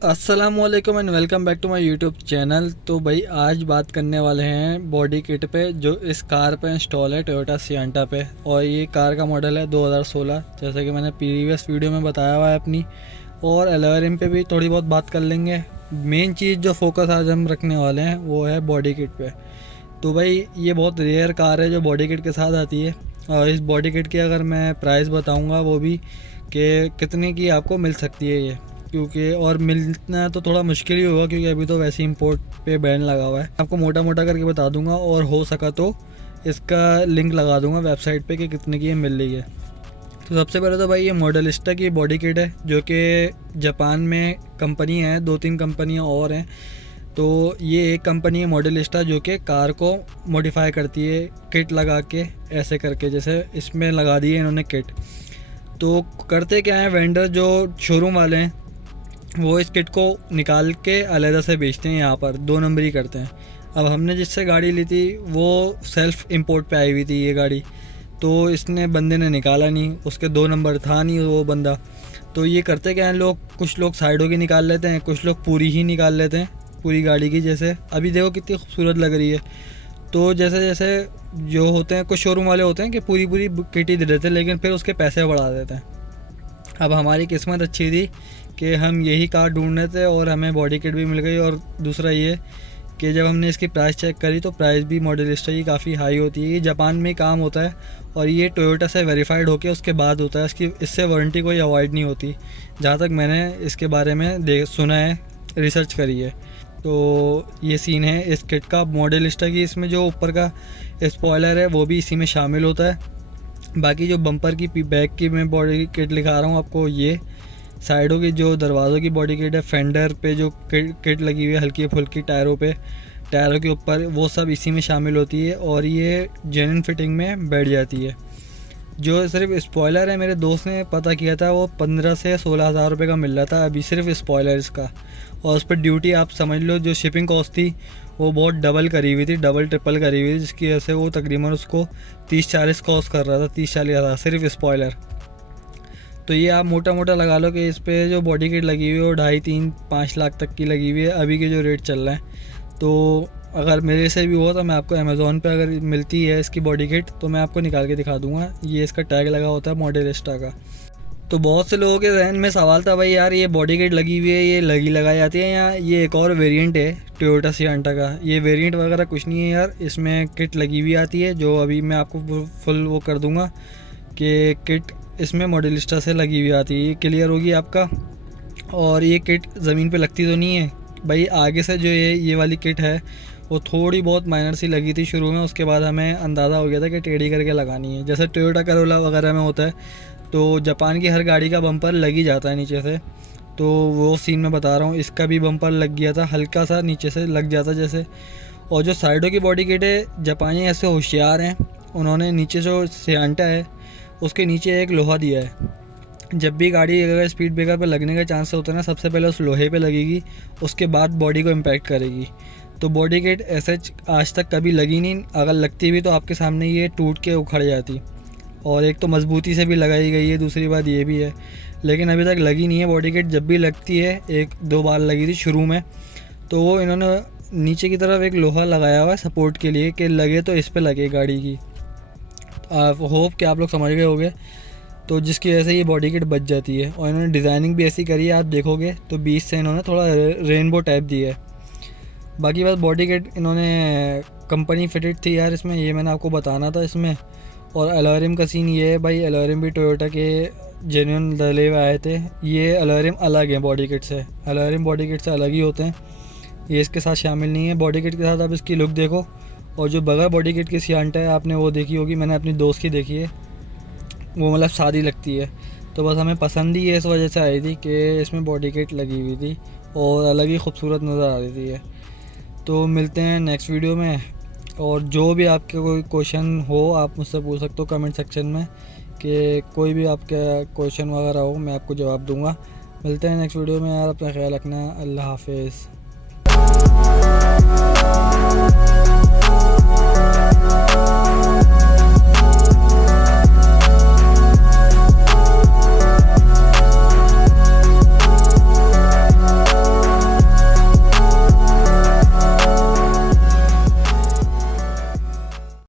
अस्सलामुअलैकुम and welcome back to my YouTube channel. तो भाई आज बात करने वाले हैं बॉडी किट पे जो इस कार पे इंस्टॉल है टोयोटा सिएंटा पे। और ये कार का मॉडल है 2016, जैसे कि मैंने प्रीवियस वीडियो में बताया हुआ है अपनी। और एलआरएम पे भी थोड़ी बहुत बात कर लेंगे। मेन चीज़ जो फोकस आज हम रखने वाले हैं वो है बॉडी किट पे। तो भाई ये बहुत रेयर कार है जो बॉडी किट के साथ आती है। और इस बॉडी किट की अगर मैं प्राइस बताऊँगा वो भी कि कितने की आपको मिल सकती है ये, क्योंकि और मिलना तो थोड़ा मुश्किल ही होगा क्योंकि अभी तो वैसे इंपोर्ट पे बैन लगा हुआ है। आपको मोटा मोटा करके बता दूंगा और हो सका तो इसका लिंक लगा दूंगा वेबसाइट पे कि कितने की ये मिल रही है। तो सबसे पहले तो भाई ये मॉडलिस्टा की बॉडी किट है जो कि जापान में कंपनी है, 2-3 कंपनियाँ और हैं। तो ये एक कंपनी है मॉडलिस्टा जो कि कार को मॉडिफाई करती है किट लगा के, ऐसे करके जैसे इसमें लगा दी है इन्होंने किट। तो करते क्या है, वेंडर जो शोरूम वाले हैं वो इस किट को निकाल के अलहदा से बेचते हैं, यहाँ पर 2 नंबरी करते हैं। अब हमने जिससे गाड़ी ली थी वो सेल्फ़ इंपोर्ट पे आई हुई थी ये गाड़ी, तो इसने बंदे ने निकाला नहीं, उसके 2 नंबर था नहीं वो बंदा। तो ये करते क्या हैं लोग, कुछ लोग साइडों की निकाल लेते हैं, कुछ लोग पूरी ही निकाल लेते हैं पूरी गाड़ी की। जैसे अभी देखो कितनी खूबसूरत लग रही है। तो जैसे जैसे जो होते हैं, कुछ शोरूम वाले होते हैं कि पूरी पूरी किट ही दे देते हैं लेकिन फिर उसके पैसे बढ़ा देते हैं। अब हमारी किस्मत अच्छी थी कि हम यही कार ढूंढ रहे थे और हमें बॉडी किट भी मिल गई। और दूसरा ये कि जब हमने इसकी प्राइस चेक करी तो प्राइस भी मॉडलिस्टा की काफ़ी हाई होती है। ये जापान में ही काम होता है और ये टोयोटा से वेरीफाइड होके उसके बाद होता है। इससे वारंटी कोई अवॉइड नहीं होती, जहाँ तक मैंने इसके बारे में सुना है, रिसर्च करी है। तो ये सीन है इस किट का मॉडलिस्टा की। इसमें जो ऊपर का स्पॉयलर है वो भी इसी में शामिल होता है। बाकी जो बम्पर की बैक की मैं बॉडी किट दिखा रहा हूँ आपको, ये साइडों की जो दरवाज़ों की बॉडी किट है, फेंडर पे जो किट लगी हुई है हल्की फुल्की टायरों पे, टायरों के ऊपर, वो सब इसी में शामिल होती है और ये जेन्युइन फिटिंग में बैठ जाती है। जो सिर्फ स्पॉयलर है, मेरे दोस्त ने पता किया था, वो 15 से 16 हज़ार रुपये का मिल रहा था अभी सिर्फ स्पॉयलर इसका। और उस पर ड्यूटी आप समझ लो, जो शिपिंग कॉस्ट थी वो बहुत डबल करी हुई थी, डबल ट्रिपल करी हुई थी, जिसकी वजह से वो तकरीबन उसको 30-40 कॉस्ट कर रहा था, 30-40 हज़ार सिर्फ स्पॉयलर। तो ये आप मोटा मोटा लगा लो कि इस पर जो बॉडी किट लगी हुई है वो 2.5-3-5 लाख तक की लगी हुई है अभी के जो रेट चल रहे हैं। तो अगर मेरे से भी हो तो मैं आपको अमेज़ॉन पे अगर मिलती है इसकी बॉडी किट तो मैं आपको निकाल के दिखा दूंगा। ये इसका टैग लगा होता है मॉडलिस्टा का। तो बहुत से लोगों के जहन में सवाल था, भाई यार ये बॉडी किट लगी हुई है, ये लगाई जाती है या ये एक और वेरिएंट है टोयोटा सिएंटा का? ये वेरिएंट वगैरह कुछ नहीं है यार, इसमें किट लगी हुई आती है जो अभी मैं आपको फुल वो कर दूंगा कि किट इसमें मॉडलिस्टा से लगी हुई आती है। ये क्लियर होगी आपका। और ये किट ज़मीन पे लगती तो नहीं है भाई। आगे से जो ये वाली किट है वो थोड़ी बहुत माइनर सी लगी थी शुरू में, उसके बाद हमें अंदाज़ा हो गया था कि टेढ़ी करके लगानी है, जैसे टोयोटा करोला वगैरह में होता है। तो जापान की हर गाड़ी का बम्पर लग ही जाता है नीचे से, तो वो सीन मैं बता रहा हूँ। इसका भी बम्पर लग गया था, हल्का सा नीचे से लग जाता जैसे। और जो साइडों की बॉडी किट है, जापानी ऐसे होशियार हैं, उन्होंने नीचे जो सिएंटा है उसके नीचे एक लोहा दिया है। जब भी गाड़ी अगर स्पीड ब्रेकर पे लगने का चांस होता है ना, सबसे पहले उस लोहे पे लगेगी, उसके बाद बॉडी को इम्पैक्ट करेगी। तो बॉडी किट ऐसे आज तक कभी लगी नहीं, अगर लगती भी तो आपके सामने ये टूट के उखड़ जाती। और एक तो मजबूती से भी लगाई गई है, दूसरी बात ये भी है, लेकिन अभी तक लगी नहीं है बॉडी किट। जब भी लगती है, 1-2 बार लगी थी शुरू में, तो वो इन्होंने नीचे की तरफ एक लोहा लगाया हुआ है सपोर्ट के लिए कि लगे तो इस पर लगे गाड़ी की। होप कि आप लोग समझ गए होंगे। तो जिसकी वजह से ये बॉडी किट बच जाती है। और इन्होंने डिज़ाइनिंग भी ऐसी करी है, आप देखोगे तो बीच से इन्होंने थोड़ा रेनबो टाइप दी है। बाकी बात बॉडी किट इन्होंने कंपनी फिटेड थी यार इसमें, ये मैंने आपको बताना था इसमें। और एलॉरिम का सीन ये है भाई, एलॉरिम भी टोयोटा के जेन्युइन डले हुए आए थे। ये एलॉरिम अलग है बॉडी किट से, एलॉरिम बॉडी किट से अलग ही होते हैं, ये इसके साथ शामिल नहीं है। बॉडी किट के साथ आप इसकी लुक देखो। और जो बगैर बॉडी किट की सिएंटा है, आपने वो देखी होगी, मैंने अपनी दोस्त की देखी है, वो मतलब सादी लगती है। तो बस हमें पसंद ही है, इस वजह से आई थी कि इसमें बॉडी किट लगी हुई थी और अलग ही खूबसूरत नज़र आ रही थी ये। तो मिलते हैं नेक्स्ट वीडियो में। और जो भी आपके कोई क्वेश्चन हो आप मुझसे पूछ सकते हो कमेंट सेक्शन में, कि कोई भी आपका क्वेश्चन वगैरह हो मैं आपको जवाब दूंगा। मिलते हैं नेक्स्ट वीडियो में यार, अपना ख्याल रखना। अल्लाह हाफिज़।